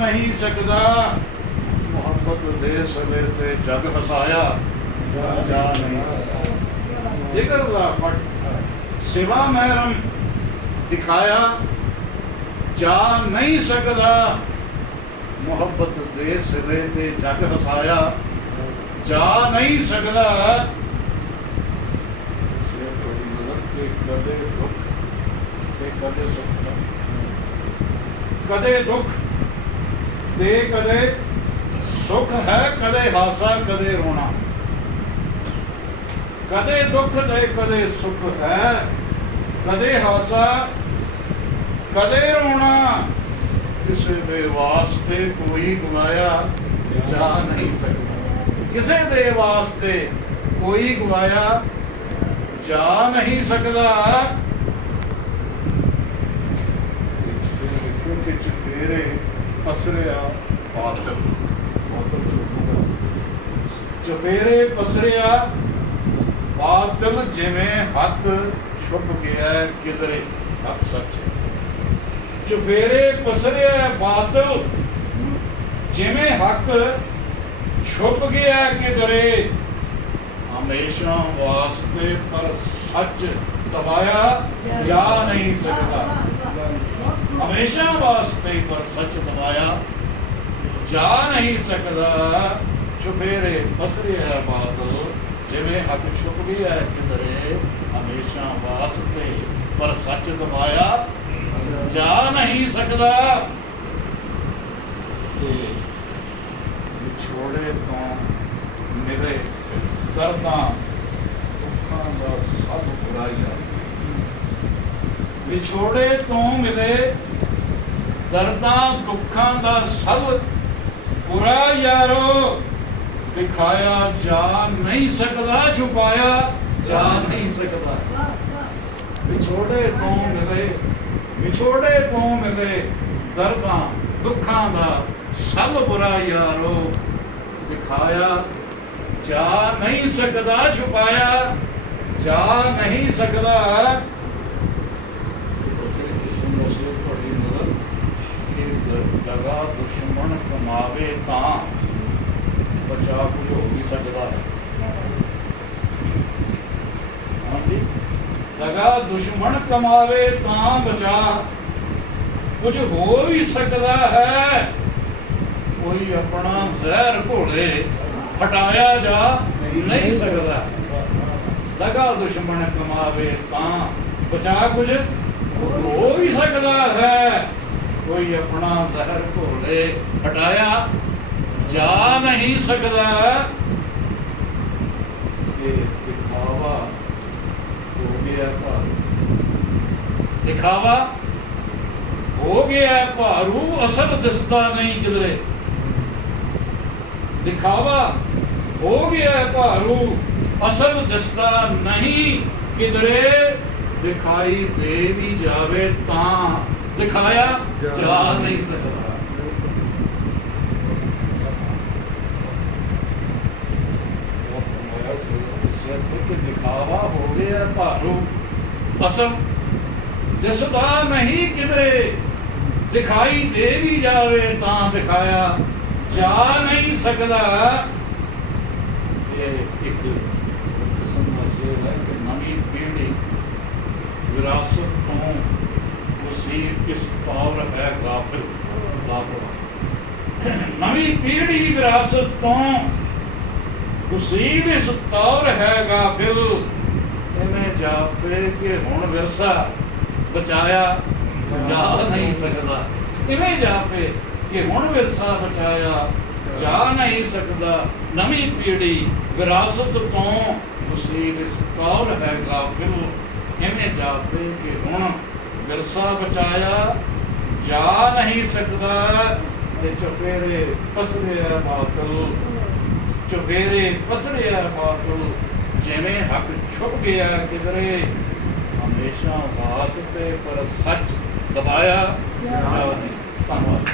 ਨਹੀਂ ਸਕਦਾ। ਮੁਹੱਬਤ ਦੇ ਸਲੇ ਤੇ ਜਗ ਹਸਾਇਆ ਜਾ ਨਹੀਂ ਸਕਦਾ। ਜਿਗਰ ਦਾ ਫਟ ਸਿਵਾ ਮਹਿਰਮ ਦਿਖਾਇਆ, ਜਾ ਨਹੀਂ ਸਕਦਾ। ਮੁਹੱਬਤ ਦੇ ਸਿਲੇ ਤੇ ਜਗ ਹਸਾਇਆ, ਜਾ ਨਹੀਂ ਸਕਦਾ। ਸ਼ੇਰ ਤੁਹਾਡੀ ਨਜ਼ਰ ਕਿ ਕਦੇ ਦੁੱਖ, ਤੇ ਕਦੇ ਸੁੱਖ। ਕਦੇ ਦੁੱਖ। ਤੇ ਕਦੇ ਸੁੱਖ ਹੈ, ਕਦੇ ਹਾਸਾ, ਕਦੇ ਰੋਣਾ। ਕਦੇ ਦੁੱਖ ਤੇ, ਕਦੇ ਸੁੱਖ ਹੈ, ਕਦੇ ਹਾਸਾ, ਕਦੇ ਰੋਣਾ। ਕਿਸੇ ਦੇ ਵਾਸਤੇ ਕੋਈ ਗਵਾਇਆ ਜਾ ਨਹੀਂ ਸਕਦਾ। ਕਿਸੇ ਦੇ ਵਾਸਤੇ ਕੋਈ ਗਵਾਇਆ ਜਾ ਨਹੀਂ ਸਕਦਾ। ਕਿਉਂਕਿ ਚੁਫੇਰੇ ਪਸਰਿਆ ਬਾਤਲ ਬਾਤਲ ਚੁੱਕੂਗਾ ਚੁਫੇਰੇ ਪਸਰਿਆ ਬਾਤਲ ਜਿਵੇਂ ਹੱਥ ਛੁਪ ਗਿਆ ਕਿਧਰੇ ਹੱਕ ਸੱਚ ਚੁਫੇਰੇ ਪਸਰਿਆ ਬਾਤਲ ਜਿਵੇਂ ਹੱਕ ਛੁਪ ਗਿਆ ਕਿਧਰੇ। ਹਮੇਸ਼ਾ ਵਾਸਤੇ ਪਰ ਸੱਚ ਦਬਾਇਆ ਜਾ ਨਹੀਂ ਸਕਦਾ। ਹਮੇਸ਼ਾ ਵਾਸਤੇ ਪਰ ਸੱਚ ਦਬਾਇਆ ਜਾ ਨਹੀਂ ਸਕਦਾ। ਚੁਬੇਰੇ ਪਸਰਿਆ ਬਾਦਲ ਜਿਵੇਂ ਹੱਕ ਛੁਪ ਗਿਆ ਕਿਧਰੇ, ਹਮੇਸ਼ਾ ਵਾਸਤੇ ਪਰ ਸੱਚ ਦਬਾਇਆ ਜਾ ਨਹੀਂ ਸਕਦਾ। ਕਿ ਵਿਛੋੜੇ ਤੋਂ ਮਿਲੇ ਦਰਦਾਂ ਦੁੱਖਾਂ ਦਾ ਸਭ ਬੁਰਾਈਆਂ ਵਿਛੋੜੇ ਤੋਂ ਮਿਲੇ ਦਰਦਾਂ ਦੁੱਖਾਂ ਦਾ ਸਭ ਬੁਰਾ ਯਾਰੋ। ਦਿਖਾਇਆ ਜਾ ਨਹੀਂ ਸਕਦਾ, ਛੁਪਾਇਆ ਜਾ ਨਹੀਂ ਸਕਦਾ। ਵਿਛੋੜੇ ਤੋਂ ਮਿਲੇ, ਵਿਛੋੜੇ ਤੋਂ ਮਿਲੇ ਦਰਦਾਂ ਦੁੱਖਾਂ ਦਾ ਸਭ ਬੁਰਾ ਯਾਰੋ। ਦਿਖਾਇਆ ਜਾ ਨਹੀਂ ਸਕਦਾ, ਛੁਪਾਇਆ ਜਾ ਨਹੀਂ ਸਕਦਾ। ਸ਼ੇਰ ਤੁਹਾਡੀ ਕਿ ਦਗਾ ਦੁਸ਼ਮਣ ਕਮਾਵੇ ਤਾਂ ਬਚਾ ਕੁਝ ਹੋ ਵੀ ਸਕਦਾ। ਹਾਂਜੀ। ਦਗਾ ਦੁਸ਼ਮਣ ਕਮਾਵੇ ਤਾਂ ਬਚਾ ਕੁਝ ਹੋ ਵੀ ਸਕਦਾ ਹੈ। ਕੋਈ ਆਪਣਾ ਜ਼ਹਿਰ ਘੋਲੇ ਹਟਾਇਆ ਜਾ ਨਹੀਂ ਸਕਦਾ। ਦਗਾ ਦੁਸ਼ਮਣ ਕਮਾਵੇ ਤਾਂ। ਬਚਾ ਕੁਝ ਹੋ ਵੀ ਸਕਦਾ ਹੈ। ਕੋਈ ਆਪਣਾ ਜ਼ਹਿਰ ਘੋਲੇ ਹਟਾਇਆ ਜਾ ਨਹੀਂ ਸਕਦਾ। ਇਹ ਦਿਖਾਵਾ ਹੋ ਗਿਆ ਭਾਰੂ। ਦਿਖਾਵਾ ਹੋ ਗਿਆ ਭਾਰੂ, ਅਸਲ ਦਿਸਦਾ ਨਹੀਂ ਕਿਧਰੇ। ਦਿਖਾਵਾ ਹੋ ਗਿਆ ਭਾਰੂ। ਅਸਲ ਦਿਸਦਾ ਨਹੀਂ ਕਿਧਰੇ ਦਿਖਾਈ ਦੇ ਵੀ ਜਾਵੇ ਤਾਂ। ਦਿਖਾਇਆ ਜਾ ਨਹੀਂ ਸਕਦਾ। ਕਿ ਦਿਖਾਵਾ ਹੋ ਗਿਆ ਭਾਰੂ। ਅਸਲ ਦਿਸਦਾ ਨਹੀਂ ਕਿਧਰੇ ਦਿਖਾਈ ਦੇ ਵੀ ਜਾਵੇ ਤਾਂ ਦਿਖਾਇਆ ਜਾ ਨਹੀਂ ਸਕਦਾ। ਇਹ ਇੱਕ ਕਿਸਮ ਦਾ ਸ਼ੇਰ ਹੈ ਕਿ ਨਵੀਂ ਪੀੜ੍ਹੀ ਵਿਰਾਸਤ ਤੋਂ ਉਸੀ ਕਿਸ ਤੌਰ ਹੈ ਗਾਫਿਲ ਗਾਫਿਲ ਨਵੀਂ ਪੀੜ੍ਹੀ ਵਿਰਾਸਤ ਤੋਂ ਉਸੀ ਇਸ ਤੌਰ ਹੈ ਗਾਫਿਲ ਐਵੇਂ ਜਾਪੇ ਕਿ ਹੁਣ ਵਿਰਸਾ ਬਚਾਇਆ ਜਾ ਨਹੀਂ ਸਕਦਾ। ਕਿਵੇਂ ਜਾਪੇ ਕਿ ਹੁਣ ਵਿਰਸਾ ਬਚਾਇਆ ਜਾ ਨਹੀਂ ਸਕਦਾ। ਨਵੀਂ ਪੀੜ੍ਹੀ ਵਿਰਾਸਤ ਤੋਂ ਮੁਸੀਬ ਇਸ ਤੌਰ ਹੈ ਗਾਫਿਲ ਐਵੇਂ ਜਾਪੇ ਕਿ ਹੁਣ ਵਿਰਸਾ ਬਚਾਇਆ, ਜਾ ਨਹੀਂ ਸਕਦਾ ਤੇ ਚੁਪੇਰੇ ਪਸਰਿਆ ਬਾਤਲ। ਚੁਪੇਰੇ ਪਸਰਿਆ ਬਾਤਲ, ਜਿਵੇਂ ਹੱਕ ਛੁਪ ਗਿਆ ਕਿਧਰੇ। ਹਮੇਸ਼ਾ ਵਾਸਤੇ ਪਰ ਸੱਚ ਦਬਾਇਆ ਧੰਨਵਾਦ।